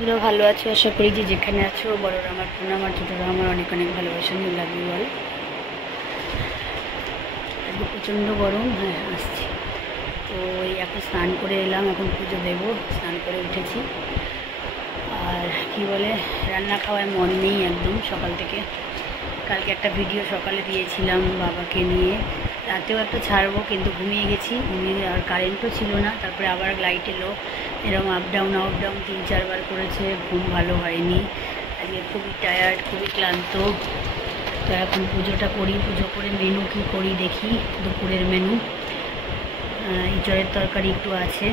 বন্ধুরা ভালো আছো, আশা করি যে যেখানে আছো বড়রা আমার প্রণাম, আর ছোটরা আমার অনেক অনেক ভালোবাসা নিয়ে লাভ ইউ অল। আজকে প্রচণ্ড গরম, হ্যাঁ আসছি। তো এই এখন স্নান করে এলাম, এখন পুজো দেবো। স্নান করে উঠেছি, আর কি বলে রান্না খাওয়ায় মন নেই একদম সকাল থেকে। কালকে একটা ভিডিও সকালে দিয়েছিলাম বাবাকে নিয়ে, রাতেও একটা ছাড়বো, কিন্তু ঘুমিয়ে গেছি। আর কারেন্টও ছিল না, তারপরে আবার লাইট এলো, এরকম আপ ডাউন 3-4 বার করেছে। ঘুম ভালো হয়নি, আজকে খুবই টায়ার্ড, খুবই ক্লান্ত। তো এখন পুজোটা করি, পুজো করে মেনু কী করি দেখি। দুপুরের মেনু ইঁচড়ের তরকারি একটু আছে,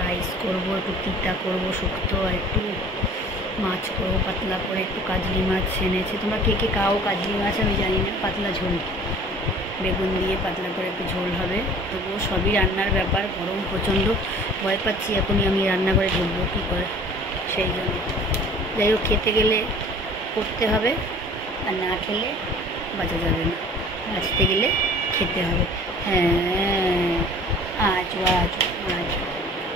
রাইস করবো, একটু তিতা করবো শুক্তো, আর একটু মাছ করবো পাতলা করে, একটু কাজলি মাছ এনেছে। তোমরা কে কে খাও কাজলি মাছ আমি জানি না। পাতলা ঝোল, বেগুন দিয়ে পাতলা করে একটু ঝোল হবে। তবুও সবই রান্নার ব্যাপার, গরম প্রচণ্ড, ভয় পাচ্ছি এখনই আমি রান্না করে ঢুকবো কী করে, সেই জন্য। যাই হোক, খেতে গেলে করতে হবে, আর না খেলে বাঁচা যাবে না। বাঁচতে গেলে খেতে হবে। হ্যাঁ আজ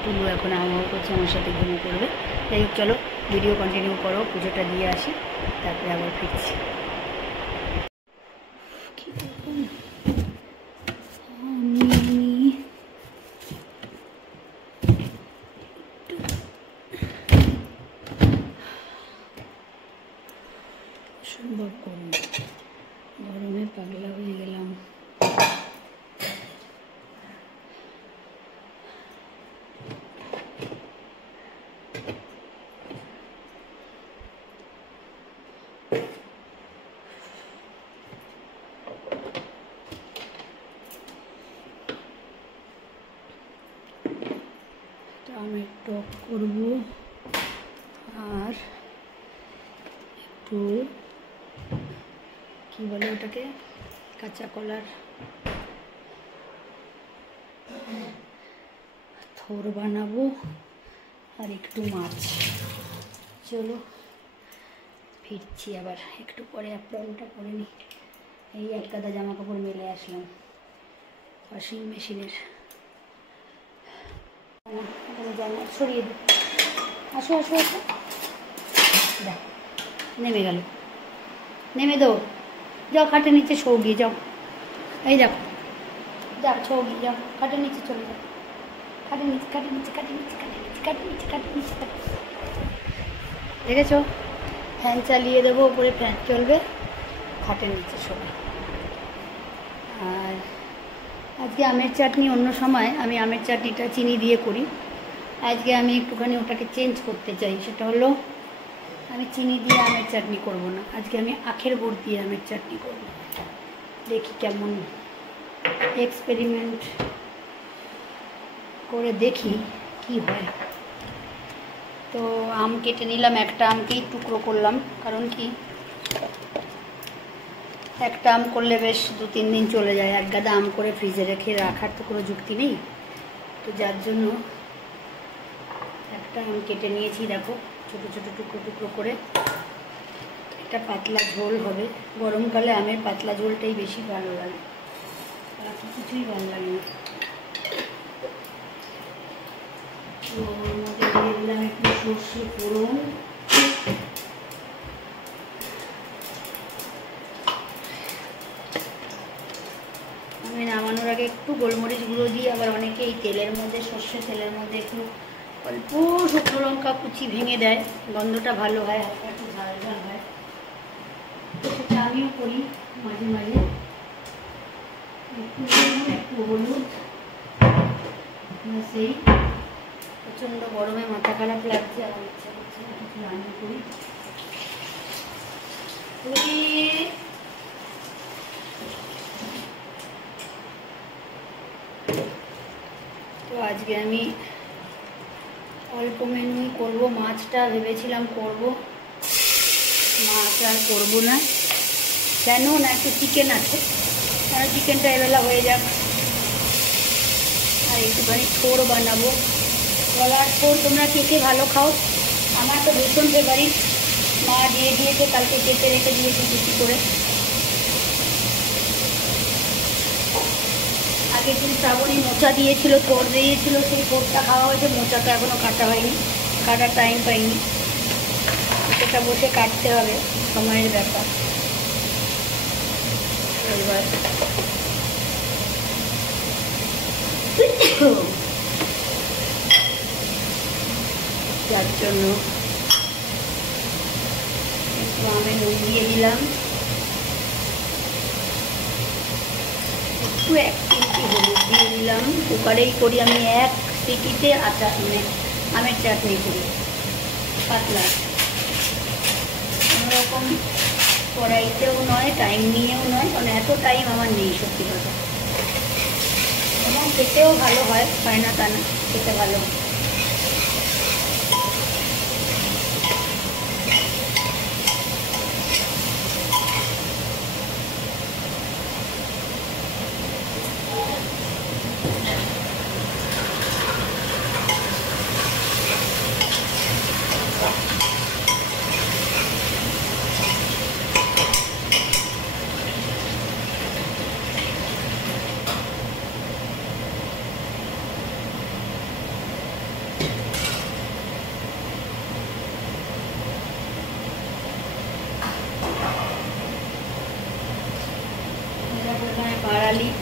টুলু এখন আমার করছে, আমার সাথে ঘুমো করবে। যাই হোক চলো ভিডিও কন্টিনিউ করো, পুজোটা দিয়ে আসি, তারপরে আবার ফিরছি। সম্ভব গরম, গরমে পাগলা হয়ে গেলাম। আমের টক করবো, আর একটু কি বলে ওটাকে, কাঁচা কলার থোর বানাবো, আর একটু মাছ। চলো ফিরছি আবার একটু পরে। অ্যাপ্রনটা করে নিই। এই এক গাদা জামা কাপড় মেলে আসলাম ওয়াশিং মেশিনের। জামা সরিয়ে দিই, আসো আসো আসো। দেখ নেমে গেল, নেমে দো, যাও খাটের নিচে শো গিয়ে যাও। এই দেখো, যাও শো গিয়ে যাও, খাটের নিচে চলে যাও। খাটের নিচে, খাটের নিচে, খাটের নিচে, খাটের নিচে, খাটের নিচে, খাটের নিচে। দেখেছো, ফ্যান চালিয়ে দেবো, উপরে ফ্যান চলবে, খাটের নিচে শোবে। আর আজকে আমের চাটনি, অন্য সময় আমি আমের চাটনিটা চিনি দিয়ে করি, আজকে আমি একটুখানি ওটাকে চেঞ্জ করতে চাই। সেটা হলো আমি চিনি দিয়ে আমের চাটনি করব না, আজকে আমি আখের গুড় দিয়ে আমের চাটনি করব। দেখি কেমন, এক্সপেরিমেন্ট করে দেখি কি হয়। তো আম কেটে নিলাম, একটা আমকেই টুকরো করলাম, কারণ কি একটা আম করলে বেশ 2-3 দিন চলে যায়, এক গাদা আম করে ফ্রিজে রেখে রাখার তো কোনো যুক্তি নেই। তো যার জন্য একটা আম কেটে নিয়েছি, দেখো ছোটো ছোটো টুকরো টুকরো করে। একটা পাতলা ঝোল হবে, গরমকালে আমের পাতলা ঝোলটাই বেশি ভালো লাগে, বাকি কিছুই ভালো লাগে না। তো ওর মধ্যে দিয়ে দিলাম একটু সর্ষে ফোড়ন, আমি নামানোর আগে একটু গোলমরিচ গুঁড়ো দিই, আবার অনেকে এই তেলের মধ্যে, সর্ষে তেলের মধ্যে একটু অল্প শুকনো লঙ্কা কুচি ভেঙে দেয়, গন্ধটা ভালো হয়, হালকা একটু ঝাল ঝাল হয়। সেটা আমিও করি মাঝে মাঝে। একটু হলুদ, সেই প্রচণ্ড গরমে মাথা খারাপ লাগছে, আমার ইচ্ছা করছে কিছু রান্না করি। তো আজকে আমি অল্প মেনুই করবো, মাছটা ভেবেছিলাম করব, মাছ আর করবো না। কেন না, একটু চিকেন আছে, কারণ চিকেনটা এবেলা হয়ে যাক। আর একটুখানি থোর বানাবো, কলার থোর। তোমরা কে কে ভালো খাও? আমার তো ভীষণ ফেভারিট, মা দিয়ে দিয়েছে, কালকে কেটে রেখে দিয়েছে কুচি করে। আগের দিন শ্রাবণী মোচা দিয়েছিল, থোড় দিয়েছিল, সেই থোড়টা খাওয়া হয়েছে, মোচাটা এখনও কাটা হয়নি, কাটার টাইম পাইনি, সেটা বসে কাটতে হবে, সময়ের ব্যাপার। এবার যার জন্য একটু আমি নুন দিয়ে দিলাম, একটু 1 চিমটি হলুদ দিয়ে দিলাম। কুকারেই করি আমি, 1 সিটিতে আমের চাটনি করি, পাতলা। কোনোরকম কড়াইতেও নয়, টাইম নিয়েও নয়, কারণ এত টাইম আমার নেই সত্যি কথা। এবং খেতেও ভালো হয় না তা না, খেতে ভালো।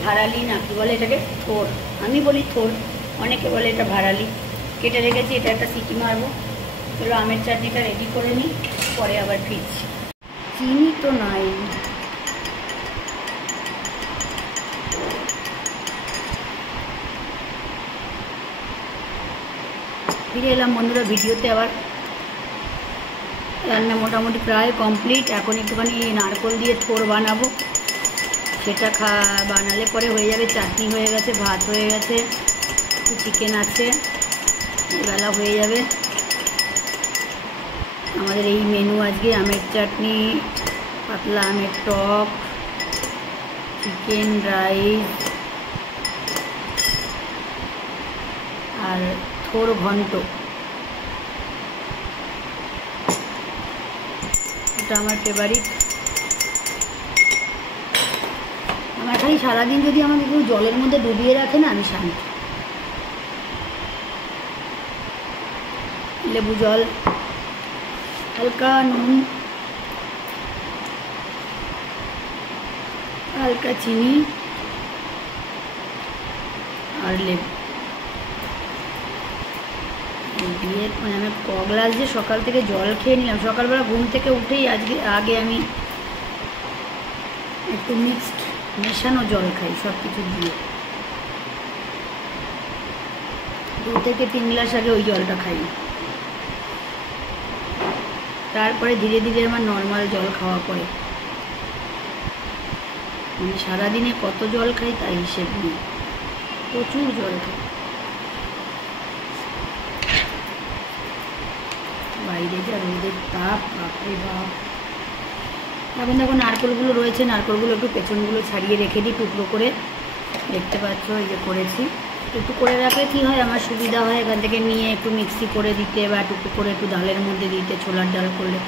ভাড়ালি না, কি বলে এটাকে, থোর। আমি বলি থোর, অনেকে বলে এটা ভাড়ালি। কেটে রেখেছি, এটা একটা সিটি মারবো। চলো আমের চাটনিটা রেডি করে নিই, পরে আবার ফিরছি। চিনি তো নাই, ফিরে এলাম বন্ধুরা ভিডিওতে। আবার রান্না মোটামুটি প্রায় কমপ্লিট। এখন একটুখানি নারকেল দিয়ে থোর বানাবো, সেটা বানালে পরে হয়ে যাবে। চাটনি হয়ে গেছে, ভাত হয়ে গেছে, চিকেন আছে, বেলা হয়ে যাবে। আমাদের এই মেনু আজকে আমের চাটনি, পাতলা আমের টক, চিকেন রাইস আর থোর ঘন্ট। এটা আমার ফেভারিট। আমার খালি সারাদিন যদি আমাকে কেউ জলের মধ্যে ডুবিয়ে রাখে না, আমি শান্তি। লেবু জল, হালকা নুন, হালকা চিনি আর লেবু দিয়ে মানে আমি ক গ্লাস যে সকাল থেকে জল খেয়ে নিলাম। সকালবেলা ঘুম থেকে উঠেই আগে আমি একটু মেশানো জল খাই সব কিছু দিয়ে। 2 থেকে 3 গ্লাস আগে ওই জলটা খাই, তারপরে ধীরে ধীরে আমার নর্মাল জল খাওয়া পড়ে। আমি সারাদিনে কত জল খাই তার হিসেব নেই, প্রচুর জল খাই। বাইরে যা রোদের তাপ, বাপরে বাপ। এখন দেখো নারকেলগুলো রয়েছে, নারকেলগুলো একটু পেছনগুলো ছাড়িয়ে রেখে দিই টুকরো করে। দেখতে পাচ্ছ এই যে করেছি। একটু করে রাখলে কী হয়, আমার সুবিধা হয় এখান থেকে নিয়ে একটু মিক্সি করে দিতে, বা টুকরো করে একটু ডালের মধ্যে দিতে, ছোলার ডাল করলে।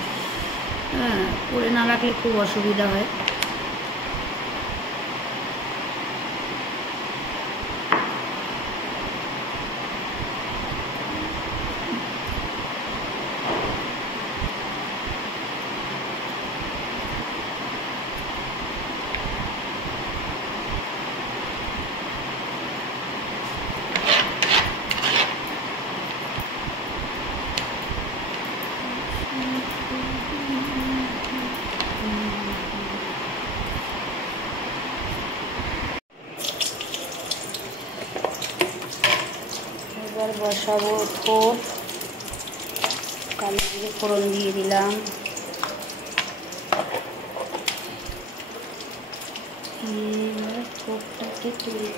হ্যাঁ, করে না রাখলে খুব অসুবিধা হয়। এবার বসাবো থোর, কালো জিরে ফোড়ন দিয়ে দিলাম, এবার থোরটাকে তুলে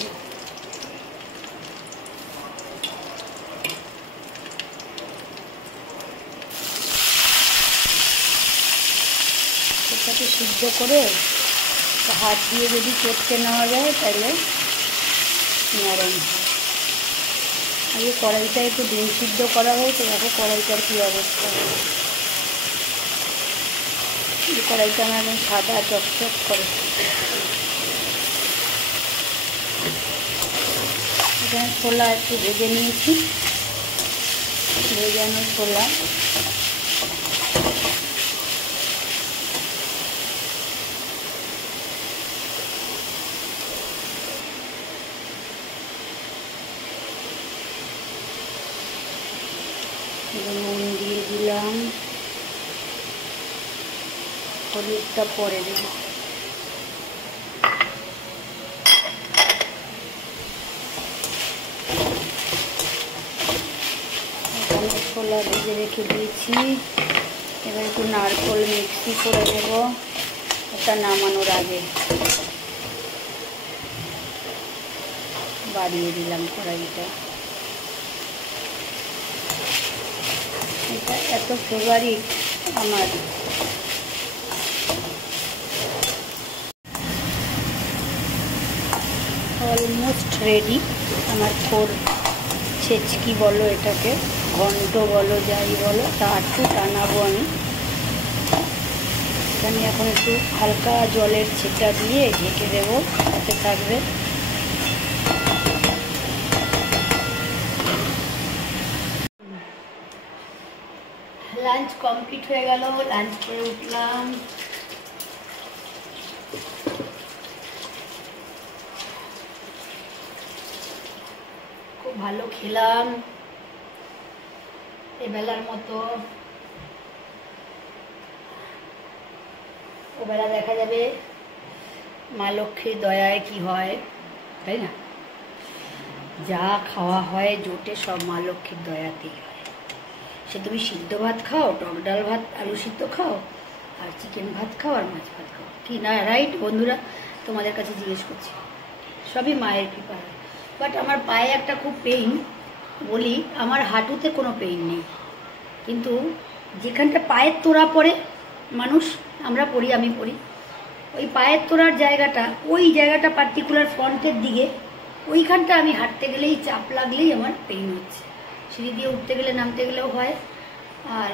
থোরটাকে সিদ্ধ করে হাত দিয়ে যদি চটকে নেওয়া যায় তাহলে নরম হয়। আগে কড়াইটা একটু ডিম সিদ্ধ করা হয়েছে, দেখো কড়াইটার কী অবস্থা হয়। এই কড়াইটা আমার একদম সাদা চকচক করে। এখানে ছোলা একটু ভেজে নিয়েছি, ভেজানো ছোলা, নুন দিয়ে দিলাম, হলুদটা পরে দেব। এখানে ছোলা ভেজে রেখে দিয়েছি, এবার একটু নারকেল মিক্সি করে দেব ওটা নামানোর আগে। বাড়িয়ে দিলাম কড়াইটা। এটা এত ফেভারিট আমার। অলমোস্ট রেডি আমার খোর ছেচকি বলো, এটাকে ঘন্ট বলো, যাই বলো, তা একটু টানাবো আমি। এখানে এখন একটু হালকা জলের ছিটা দিয়ে ঢেকে দেবো, তাতে থাকবে। লাঞ্চ কমপ্লিট হয়ে গেল, লাঞ্চ করে উঠলাম। খুব ভালো খেলাম এবেলার মতো। ওবেলা দেখা যাবে মা লক্ষ্মীর দয়ায় কি হয়, তাই না? যা খাওয়া হয় জোটে সব মা লক্ষ্মীর দয়াতেই হয়। সে তুমি সিদ্ধ ভাত খাও, টক ডাল ভাত, আলু সিদ্ধ খাও, আর চিকেন ভাত খাও, আর মাছ ভাত খাও, কি না রাইট বন্ধুরা? তোমাদের কাছে জিজ্ঞেস করছি, সবই মায়ের কৃপা। বাট আমার পায়ে একটা খুব পেইন, বলি আমার হাঁটুতে কোনো পেইন নেই, কিন্তু যেখানটা পায়ের তোড়া পড়ে মানুষ, আমরা পড়ি, আমি পড়ি, ওই পায়ের তোড়ার জায়গাটা, ওই জায়গাটা পার্টিকুলার ফ্রন্টের দিকে, ওইখানটা আমি হাঁটতে গেলেই চাপ লাগলেই আমার পেইন হচ্ছে। সিঁড়ি দিয়ে উঠতে গেলে নামতে গেলেও হয়। আর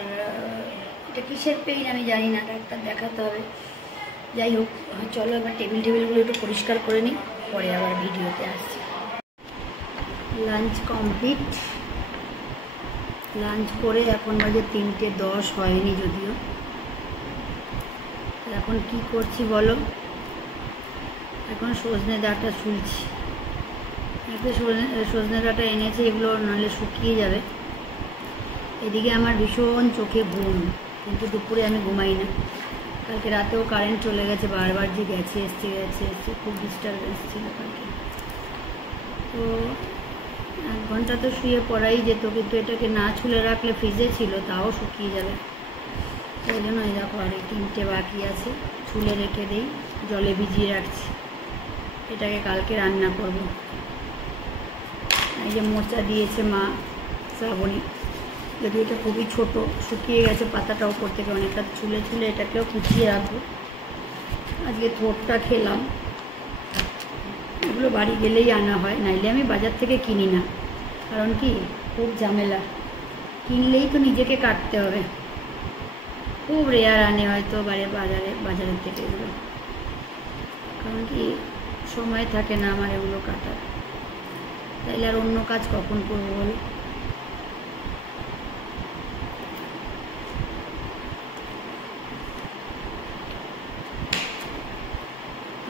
এটা কিসের পেইন আমি জানি না, ডাক্তার দেখাতে হবে। যাই হোক, চলো এবার টেবিলগুলো একটু পরিষ্কার করে নিই, পরে আবার ভিডিওতে আসছি। Lunch complete. লাঞ্চ করে এখন বাজে 3:10, হয়নি যদিও। এখন কি করছি বলো? এখন সজনে ডাঁটা ছুলছি। সজনে ডাঁটা এনেছে, এগুলো নাহলে শুকিয়ে যাবে। এদিকে আমার ভীষণ চোখে ঘুম, কিন্তু দুপুরে আমি ঘুমাই না। কালকে রাতেও কারেন্ট চলে গেছে, বারবার যে গেছে এসছে, খুব ডিস্টারবেন্স ছিল কালকে। তো 1 ঘন্টা তো শুয়ে পড়াই যেত, কিন্তু এটাকে না ছুলে রাখলে, ফ্রিজে ছিল, তাও শুকিয়ে যাবে। ওই জন্য এই দেখো আর 3টে বাকি আছে, ছুলে রেখে দিই, জলে ভিজিয়ে রাখছি। এটাকে কালকে রান্না করব। এই যে মোচা দিয়েছে মা, শ্রাবণী, যদি এটা খুবই ছোট, শুকিয়ে গেছে পাতাটা ওপর থেকে অনেকটা, ছুলে এটাকেও কুচিয়ে রাখবো। আজকে থোরটা খেলাম, এগুলো বাড়ি গেলেই আনা হয়, নাইলে আমি বাজার থেকে কিনি না। কারণ কি, খুব ঝামেলা, কিনলেই তো নিজেকে কাটতে হবে। খুব রেয়ার আনে হয়তো বাজারের থেকে এগুলো, কারণ কি সময় থাকে না আমার এগুলো কাটার। তাইলে আর অন্য কাজ কখন করবো বলো?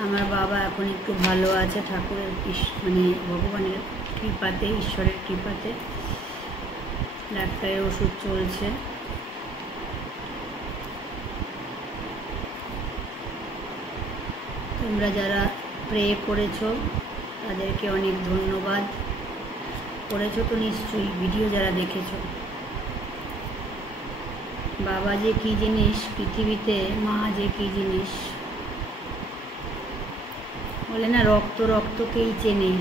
আমার বাবা এখন একটু ভালো আছে, ঠাকুরের মানে ভগবানের কৃপাতে, ঈশ্বরের কৃপাতে। ডাক্তারের ওষুধ চলছে। তোমরা যারা প্রে করেছো তাদেরকে অনেক ধন্যবাদ। করেছো তো নিশ্চয়ই, ভিডিও যারা দেখেছো। বাবা যে কী জিনিস পৃথিবীতে, মা যে কী জিনিস, বলে না রক্ত রক্তকেই চেনে।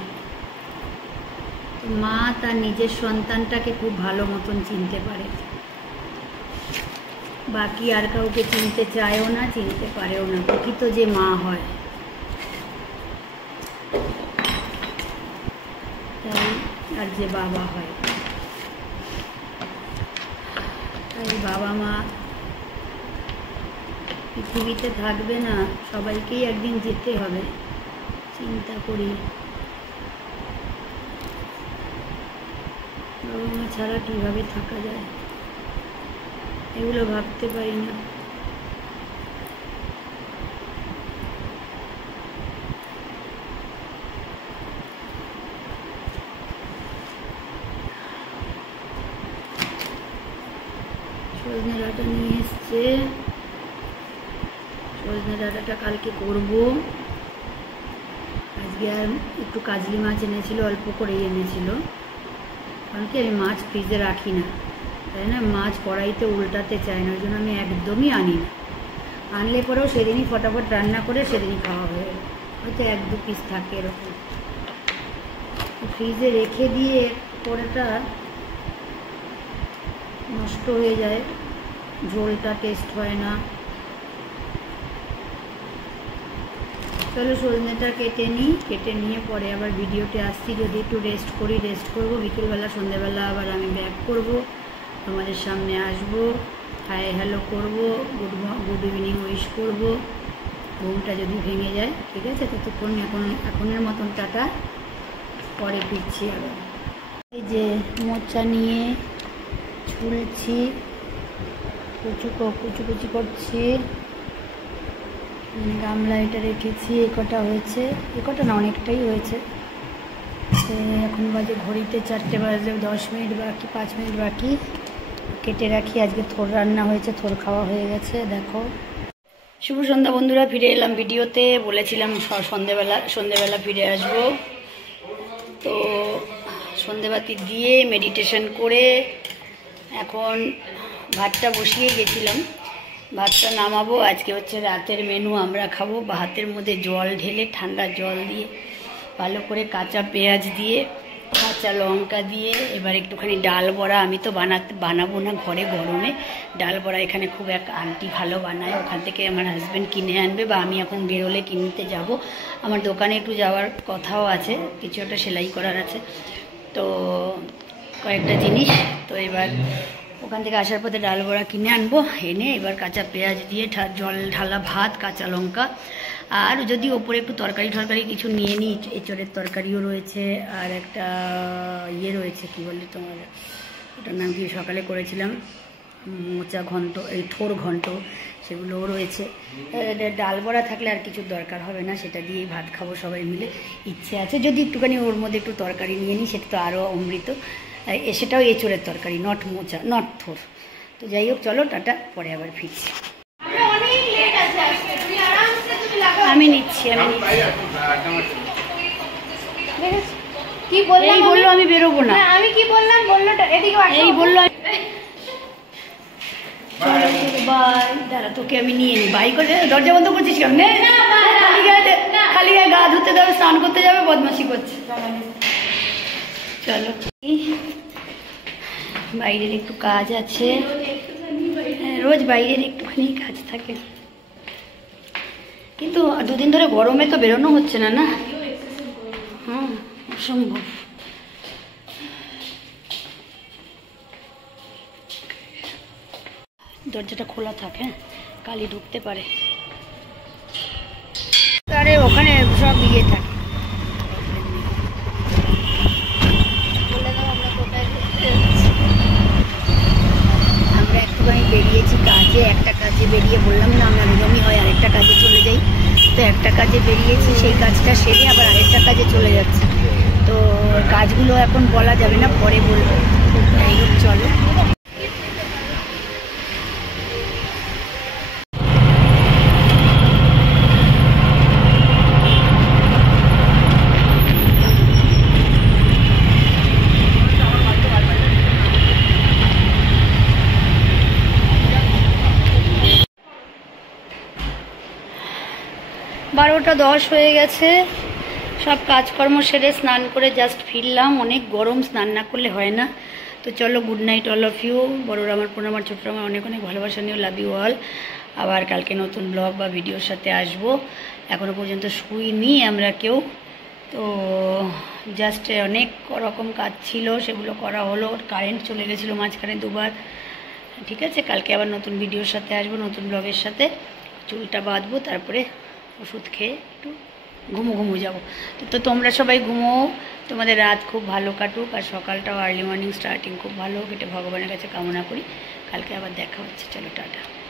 মা তার নিজের সন্তানটাকে খুব ভালো মতন চিনতে পারে, বাকি আর কাউকে চিনতে চায়ও না, চিনতে পারেও না। প্রকৃত যে মা হয়, তাই আর যে বাবা হয়, তাই বাবা মা পৃথিবীতে থাকবে না, সবাইকেই একদিন যেতে হবে। চিন্তা করি বাবা মা ছাড়া কীভাবে থাকা যায়, এগুলো ভাবতে পারি না। সজনে ডাঁটা নিয়ে এসছে, সজনে ডাঁটাটা কালকে করবো। আজকে আর একটু কাজলি মাছ এনেছিল, অল্প করেই এনেছিল, কারণ কি আমি মাছ ফ্রিজে রাখি না, তাই না, মাছ কড়াইতে উল্টাতে চাই না, ওই জন্য আমি একদমই আনি না। আনলে পরেও সেদিনই ফটাফট রান্না করে সেদিনই খাওয়া হয়ে গেল, হয়তো 1-2 পিস থাকে এরকম। ফ্রিজে রেখে দিয়ে পরেটা নষ্ট হয়ে যায়, ঝোলটা টেস্ট হয় না। চলো সজনেটা কেটে নিই, কেটে নিয়ে পরে আবার ভিডিওতে আসছি। যদি একটু রেস্ট করি, রেস্ট করবো, বিকেলবেলা সন্ধ্যেবেলা আবার আমি ব্যাক করব, তোমাদের সামনে আসবো, হাই হ্যালো করবো, গুড ইভিনিং উইশ করবো, ঘুমটা যদি ভেঙে যায়। ঠিক আছে, ততক্ষণ এখনের মতন টাটা, পরে ফিরছি আবার। এই যে মোচা নিয়ে ছুলছি, কুচি করছি, গামলা এটা রেখেছি, কটা হয়েছে, কটা না অনেকটাই হয়েছে। এখন বাজে ঘড়িতে 4টে বাজে, 10 মিনিট বাকি, 5 মিনিট বাকি, কেটে রাখি। আজকে থোর রান্না হয়েছে, থোর খাওয়া হয়ে গেছে। দেখো, শুভ সন্ধ্যা বন্ধুরা, ফিরে এলাম ভিডিওতে। বলেছিলাম সন্ধেবেলা ফিরে আসবো, তো সন্ধেবাতি দিয়ে মেডিটেশন করে এখন ভাতটা বসিয়ে গেছিলাম, ভাতটা নামাবো। আজকে হচ্ছে রাতের মেনু, আমরা খাবো ভাতের মধ্যে জল ঢেলে, ঠান্ডা জল দিয়ে, ভালো করে কাঁচা পেঁয়াজ দিয়ে, কাঁচা লঙ্কা দিয়ে, এবার একটুখানি ডাল বড়া। আমি তো বানাবো না ঘরে গরমে, ডাল বড়া এখানে খুব এক আন্টি ভালো বানায়, ওখান থেকে আমার হাজব্যান্ড কিনে আনবে, বা আমি এখন বেরোলে কিনতে যাব। আমার দোকানে একটু যাওয়ার কথাও আছে, কিছু একটা সেলাই করার আছে, তো কয়েকটা জিনিস। তো এবার ওখান থেকে আসার পথে ডাল বড়া কিনে আনবো, এনে এবার কাঁচা পেঁয়াজ দিয়ে জল ঢালা ভাত, কাঁচা লঙ্কা, আর যদি ওপরে একটু তরকারি কিছু নিয়ে নিই, এঁচড়ের তরকারিও রয়েছে, আর একটা ইয়ে রয়েছে, কি বলে তোমার ওটার নাম কি, সকালে করেছিলাম মোচা ঘন্ট, এই থোর ঘন্ট, সেগুলোও রয়েছে। ডাল বড়া থাকলে আর কিছুর দরকার হবে না, সেটা দিয়েই ভাত খাবো সবাই মিলে। ইচ্ছে আছে যদি একটুখানি ওর মধ্যে একটু তরকারি নিয়ে নিই, সেটা তো আরও অমৃত। সেটাও এঁচড়ের তরকারি, নট মোচা, নট থোর। তো যাই হোক, চলো টাটা, পরে আবার ফিরছি। আমি নিচ্ছি কি বললো, আমি বেরোবো না, আমি কি বললাম, বললো এই বললো বাই, দাঁড়া তোকে আমি নিয়ে নি। বাই করে দরজা বন্ধ করছিস কেন? খালি গায়ে গা ধুতে যাবে, স্নান করতে যাবে, বদমাশি করছে। চলো, বাইরের একটু কাজ আছে, রোজ বাইরের একটুখানি কাজ থাকে, কিন্তু 2 দিন ধরে গরমে তো বেরোনো হচ্ছে না, না? হ্যাঁ, অসম্ভব। দরজাটা খোলা থাকে, কালি ঢুকতে পারে, আরে ওখানে সব ইয়ে থাকে। আমরা একটুখানি বেরিয়েছি কাজে, একটা কাজে বেরিয়ে, বললাম না আমরা নিয়মই হয় আরেকটা কাজে চলে যাই, তো একটা কাজে বেরিয়েছি, সেই কাজটা সেরে আবার আরেকটা কাজে চলে যাচ্ছে। তো কাজগুলো এখন বলা যাবে না, পরে বলবো। যাই হোক, চলো। বারোটা 10 হয়ে গেছে, সব কাজকর্ম সেরে স্নান করে জাস্ট ফিরলাম। অনেক গরম, স্নান না করলে হয় না। তো চলো, good night all of you. বড়রা আমার প্রণাম, আমার ছোটরা আমার অনেক অনেক ভালোবাসা নিও, লাভ ইউ অল। আবার কালকে নতুন ব্লগ বা ভিডিওর সাথে আসবো। এখনও পর্যন্ত শুইনি আমরা কেউ, তো জাস্ট অনেক রকম কাজ ছিল, সেগুলো করা হলো। কারেন্ট চলে গেছিলো মাঝখানে 2 বার। ঠিক আছে, কালকে আবার নতুন ভিডিওর সাথে আসবো, নতুন ব্লগের সাথে। চুলটা বাঁধবো, তারপরে ওষুধ খেয়ে একটু ঘুমো যাবো। তো তোমরা সবাই ঘুমো, তোমাদের রাত খুব ভালো কাটুক, আর সকালটাও আর্লি মর্নিং স্টার্টিং খুব ভালো হোক, এটা ভগবানের কাছে কামনা করি। কালকে আবার দেখা হচ্ছে, চলো টাটা।